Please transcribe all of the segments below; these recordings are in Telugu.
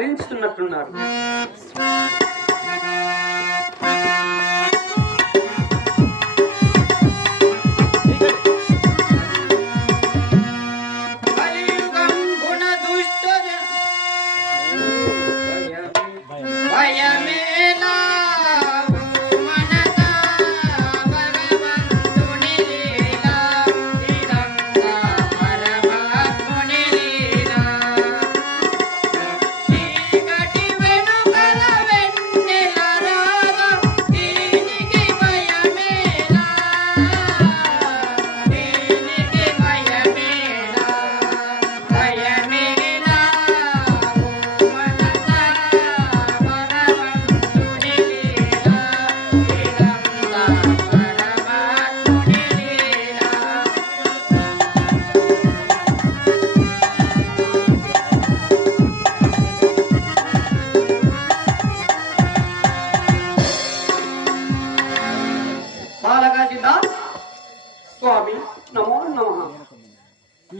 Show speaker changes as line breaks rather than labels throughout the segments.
స్మరించుతున్నట్టున్నారు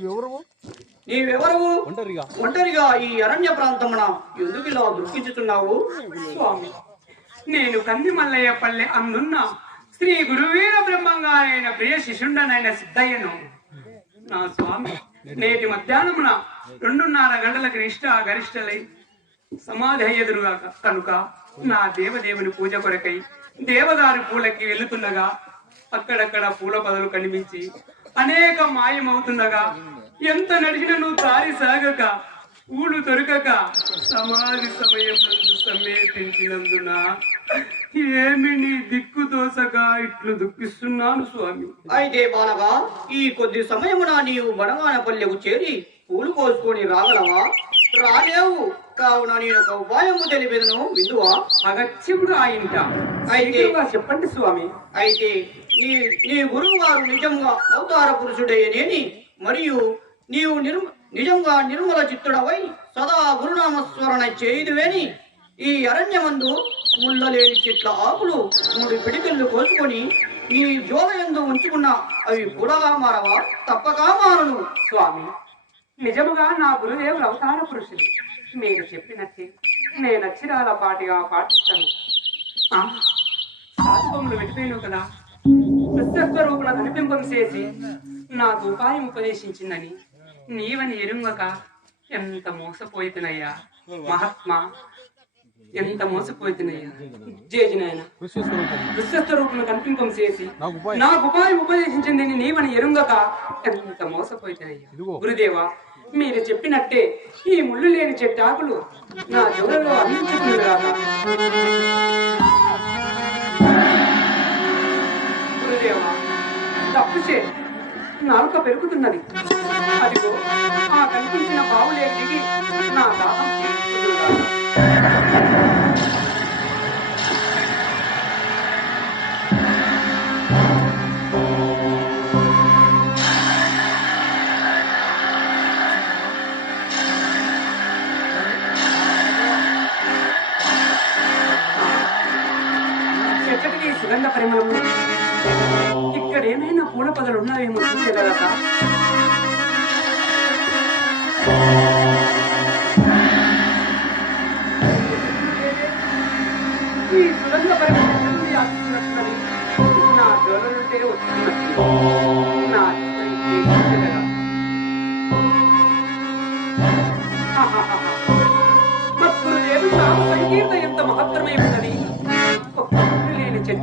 ఎవరు
నీవెవరు
ఒంటరిగా.
ఈ అరణ్య ప్రాంతమున ఎందుకు ఇలా దుఃఖించుతున్నావు
స్వామి నేను కంది మల్లయ్య పల్లె అందున్న శ్రీ గురువీర బ్రహ్మంగారైన ప్రియ శిష్యుండనైన సిద్ధయ్యను. నా స్వామి నేటి మధ్యాహ్నమున రెండున్నర గంటలకు నిష్ట గరిష్టలై సమాధి ఎదురుగా కనుక నా దేవదేవుని పూజ కొరకై దేవదారు పూలకి వెళ్తుండగా అక్కడక్కడ పూల పదలు కనిపించి అనేక మాయమవుతుండగా ఎంత నడిచినను నువ్వు దారి సాగక ఊళ్ళు దొరకక సమాధి సమయం నందు సమేపించినందున ఏమి నీ దిక్కు దోసగా ఇట్లు దుఃఖిస్తున్నాను స్వామి.
అయితే బాలగా ఈ కొద్ది సమయమున నీవు బనగానపల్లెకు చేరి పూలు కోసుకొని రాగలవా? రాలేవు. కావున నేను ఒక ఉపాయము తెలిపెదను. విందువా?
అగత్యముడు ఆ ఇంట
అయితే-
చెప్పండి స్వామి.
అయితే నీ నీ గురువు గారు నిజంగా అవతార పురుషుడేనేని మరియు నీవు నిర్ నిజంగా నిర్మల చిత్తుడవై సదా గురునామస్మరణ చేయుదువేని. ఈ అరణ్యమందు ముళ్ళలేని చెట్ల ఆకులు మూడు పిడికిళ్ళు కోసుకొని నీ జోలయందు ఉంచుకున్న అవి కూడగా మారవా? తప్పగా మారను
స్వామి. నిజముగా నా గురుదేవులు అవతార పురుషులు. మీరు చెప్పినట్టే నేను అక్షరాల పాటిగా పాటిస్తాను. ఆ, శాస్త్రములు వెళ్ళిపోయాను కదా. ప్రత్యక్ష రూపున కనిపింపం చేసి నాకు ఉపాయం ఉపదేశించిందని నీవని ఎరుంగక ఎంత మోసపోయితున్నయ్యా మహాత్మా ఎంత మోసపోయితున్నయ్యా జేజినాయన.
విశ్వస్వరూపం.
విశ్వస్త రూపంలో కనిపింపం చేసి
నాకు ఉపాయం
ఉపదేశించింది నీవని ఎరుంగక? ఎంత మోసపోయినాయ్యా
ఇదిగో.
గురుదేవా మీరు చెప్పినట్టే ఈ ముళ్ళు లేని చెట్టాకులు నా జోలలో అందించుకుంది రాదా గురుదేవా తప్పు చే నాలుక పెరుగుతున్నది. అదిగో ఆ కనిపించిన బావులే దిగి చెట్లకి సుగంధ పరిమళం ఇక్కడ ఏమైనా పూల పదలు ఉన్నాయేమో చూసేదలక ఈ సుగంధ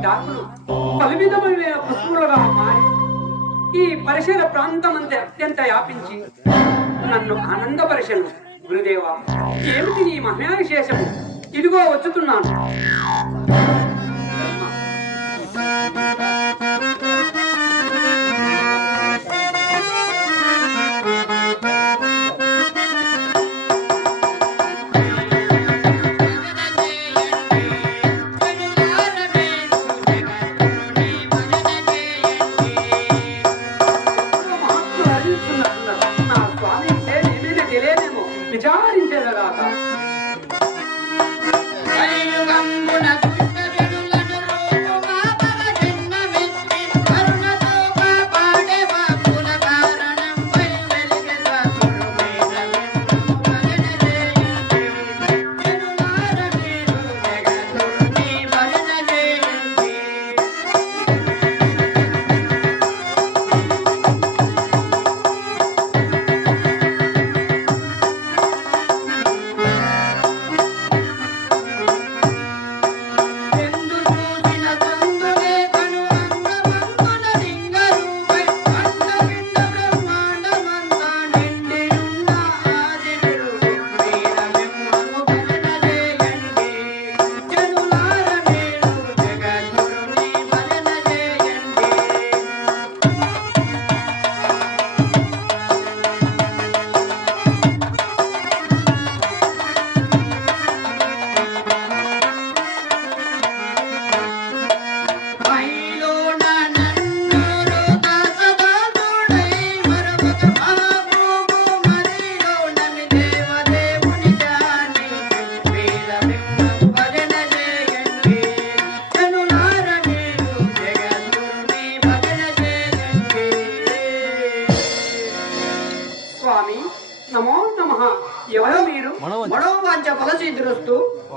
డాకులు లేని పశువులుగా మారి ఈ పరిసర ప్రాంతం అంతే అత్యంత వ్యాపించి నన్ను ఆనందపరిచను గురుదేవా. ఏమిటి ఈ మహిమా విశేషము ఇదిగో వచ్చుతున్నాను.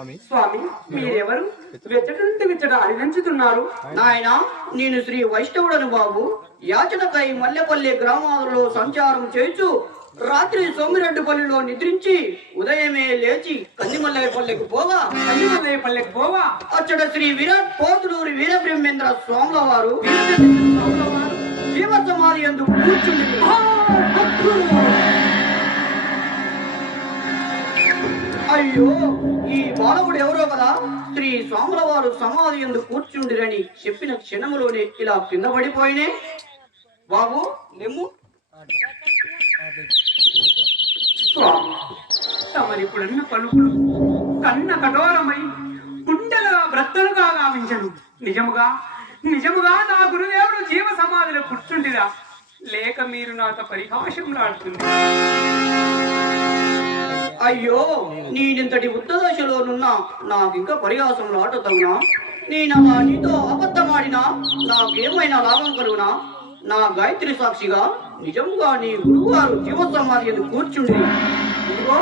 స్వామి.
స్వామి
మీరెవరు? వెచ్చటంటే వెచ్చట అరిదంచుతున్నారు
నాయన నేను శ్రీ వైష్ణవుడను బాబు. యాచనకై మల్లెపల్లి గ్రామాలలో సంచారం చేస్తూ రాత్రి సోమిరెడ్డిపల్లిలో నిద్రించి ఉదయమే లేచి కందిమల్లెపల్లికి పోగా
కన్నిమల్లయ్య పల్లెకి పోవా?
అచ్చట శ్రీ విరాట్ పోతులూరి వీరబ్రహ్మేంద్ర స్వాముల వారు జీవ సమాధి ఎందుకు కూర్చుండి. అయ్యో ఈ బాలవుడు ఎవరో కదా? శ్రీ స్వాముల వారు సమాధి ఎందుకు కూర్చుండిరని చెప్పిన క్షణములోనే ఇలా కింద పడిపోయినే. బాబు నిమ్ము.
స్వామి తమరిప్పుడున్న పలుకులు కన్న కఠోరమై గుండెల బ్రత్తలుగా గావించను. నిజముగా నిజముగా నా గురుదేవుడు జీవ సమాధిలో కూర్చుండిరా. లేక మీరు నాతో పరిహాసంలాడుతుంది
అయ్యో నేనింతటి ఉత్తదశలోనున్నా నాకింకా పరిహాసం ఆట నేను అలా నీతో అబద్ధమాడినా? నాకేమైనా లాభం కలుగునా? నా గాయత్రి సాక్షిగా నిజంగా నీ గురువుగారు జీవ సమాధి ఎందుకు కూర్చుండి ఇదిగో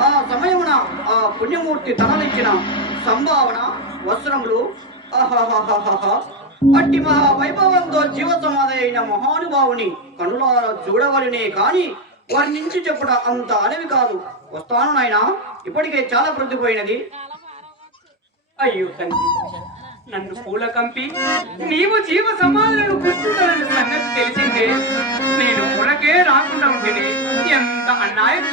ఆ సమయమున ఆ పుణ్యమూర్తి తనలిచ్చిన సంభావన వస్త్రములు అట్టి మహా వైభవంతో జీవ సమాధైన అయిన మహానుభావుని కనులారా చూడవలనే కాని వర్ణించి చెప్పుట అంత అడవి కాదు. వస్తాను నాయనా. ఇప్పటికే చాలా ప్రతిపోయినది
అయ్యో తండ్రి. నన్ను పూల కంపి నీవు జీవ సమాధులను కూర్చుంటానని సంగతి తెలిసిందే. నేను పూలకే రాకుండా ఉంటేనే ఎంత అన్యాయం